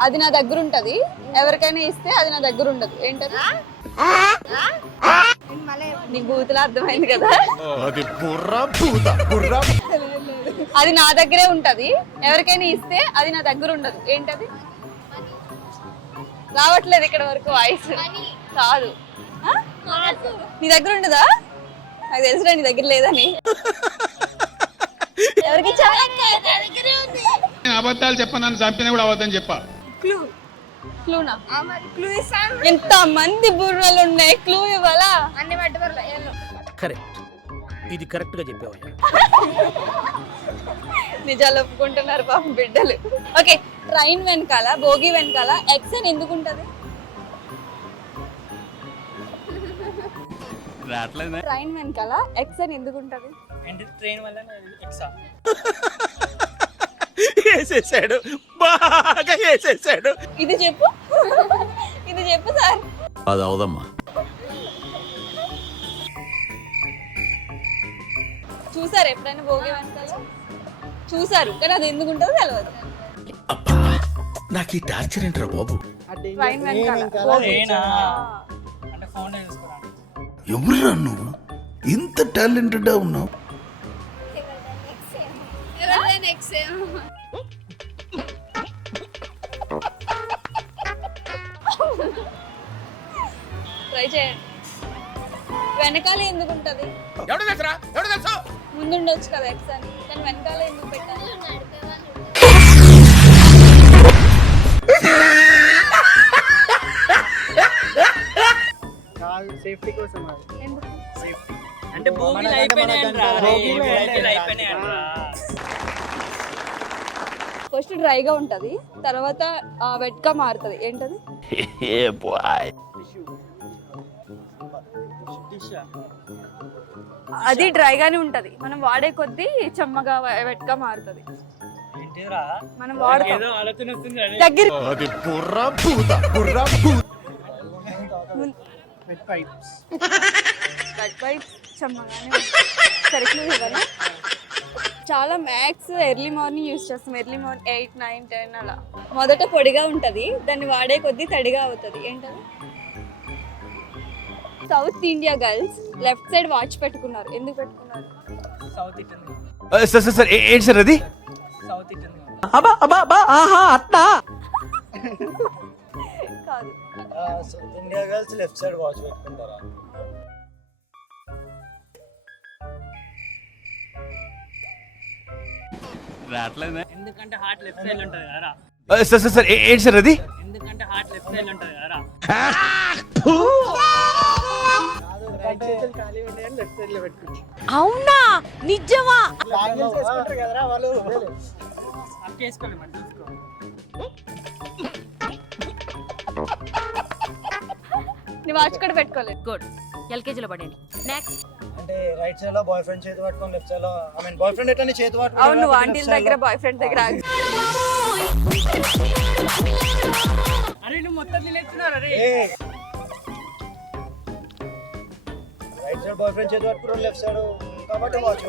అది నా దగ్గర ఉంటది. ఎవరికైనా ఇస్తే అది నా దగ్గర ఉండదు. ఏంటది? నీకు బూతులు అర్థమైంది కదా? అది నా దగ్గరే ఉంటది. ఎవరికైనా ఇస్తే అది నా దగ్గర ఉండదు. ఏంటది? రావట్లేదు ఇక్కడ వరకు వాయిస్. కాదు. ఆ? నీ దగ్గర ఉండదా? నాకు తెలుసురా నీ దగ్గర లేదని. ఎవరికి అబద్ధాలు చెప్పనని చంపిన కూడా అబద్ధం చెప్పా. క్లూ క్లూనా క్లూ ఎంత మంది బుర్రలు ఉన్నాయి? క్లూ ఇవ్వాలా? అన్ని మట్టి బర్రెలు, ఎల్లు. కరెక్ట్ ఇది కరెక్ట్గా చెప్పావయ్యా నిజాలు ఒప్పుకుంటున్నారు పాపం బిడ్డలు. ఓకే ట్రైన్ వెనకాల భోగి వెనకాల ఎక్స్ అని ఎందుకు ఉంటది? ట్రైన్ వెనకాల ఎక్స్ అని ఎందుకు ఉంటది? ట్రైన్ వల్ల ఎక్సా వేసేసాడు. బాగా వేసేసాడు. ఇది చెప్పు. ఇది చెప్పు సార్. అది అవదమ్మా. చూసారు ఎప్పుడైనా భోగి చూసారు కానీ అది ఎందుకు ఉంటుందో తెలియదు అబ్బా నాకు ఈ టార్చర్ ఏంట్రా బాబు? ట్రైన్ వెనకాల. ఎవరురా నువ్వు? ఇంత టాలెంటెడ్ ఉన్నావు. ట్రై చేయండి. వెనకాల ఎందుకు ఉంటది? ఎవడు తెలుసురా? ఎవడు తెలుసు? ముందుండొచ్చు కదా ఎక్స్ అని కానీ వెనకాల ఎందుకు పెట్టాలి? సేఫ్టీ కోసం ఎందుకు? అంటే భోగిలు ఫస్ట్ డ్రైగా ఉంటది. తర్వాత వెట్గా మారుతుంది. ఏంటది? అది డ్రైగానే ఉంటది. మనం వాడే కొద్దీ చెమ్మగా వెట్గా మారుతుంది. ఏంటిరా మనం వాడతాం. ఏదో ఆలోచన వస్తుంది అరే. దగ్గర అది బుర్ర భూత బుర్ర భూత. కట్ బై చెమ్మగానే ఉంటుంది. చాలా మ్యాథ్స్ ఎర్లీ మార్నింగ్ యూస్ చేస్తాం. Early morning eight nine ten అలా. మొదట పొడిగా ఉంటది దాన్ని వాడే కొద్దీ తడిగా అవుతుంది. ఏంటది? South India girls left side watch పెట్టుకున్నారు. ఎందుకు పెట్టుకున్నారు? సౌత్ సార్ సార్ సార్ ఏంటి సార్ అది? సౌత్ ఇట్ కాదు. India girls left side watch పెట్టుకుంటారా? ఎందుకంటే హార్ట్ లెఫ్ట్ సైడ్ ఉంటుంది కదా సార్ సార్ సార్ ఏంటి సార్ అది? ఎందుకంటే హార్ట్ లెఫ్ట్ సైడ్ ఉంటుంది కదా అవునా? నిజమా? కదరా వాళ్ళు అప్ చేసుకోవాలి మరి చూసుకో. నీ వాచ్ కూడా పెట్టుకోలేదు. గుడ్. ఎల్కేజీలో పడండి నెక్స్ట్ అంటే రైట్ సైడ్లో బాయ్ ఫ్రెండ్ చేతి పట్టుకొని లెఫ్ట్ సైడ్లో ఐ మీన్ బాయ్ ఫ్రెండ్ ఎట్లా చేతి పట్టుకొని అవును ఆంటీల దగ్గర బాయ్ ఫ్రెండ్ దగ్గర ఆగు. అరే నువ్వు మొత్తం తినేస్తున్నారు అరే రైట్ సైడ్ బాయ్ ఫ్రెండ్ చేతి పట్టుకున్నారు లెఫ్ట్ సైడ్ కాబట్టి watch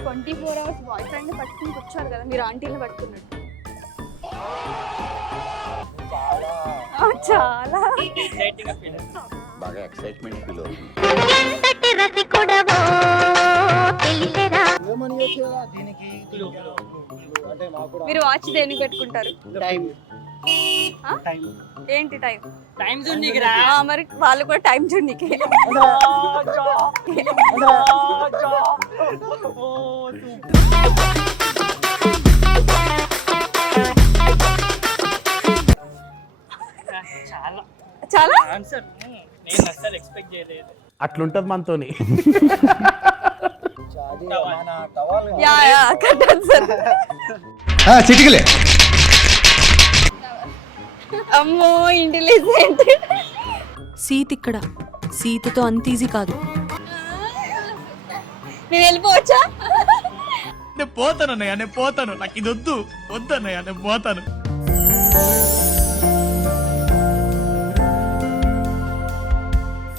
twenty four hours boyfriend పట్టుకుని కూర్చోరు కదా మీరు ఆంటీలు పట్టుకున్నట్టు. ఆ, చాలా. బాగా ఎక్సైట్మెంట్ ఫీల్ అవుతుంది. మీరు వాచ్ దేనికి పెట్టుకుంటారు? టైం ఏంటి టైం టైం చూడనీకి రా ఆ, మరి వాళ్ళు కూడా టైం చూడనీకి చాలా చాలా? ఆన్సర్ నేను అసలు ఎక్స్పెక్ట్ చేయలేదు. అట్లుంటది మనతోని. యా యా కరెక్ట్ సార్ చిటికలే. అమ్మో ఇంటెలిజెంట్ సీత ఇక్కడ. సీతతో అంత ఈజీ కాదు. నేను వెళ్ళిపోవచ్చా? నేను పోతాను అన్నయ్య నేను పోతాను. నాకు ఇది వద్దు. వద్దు అన్నయ్య నేను పోతాను.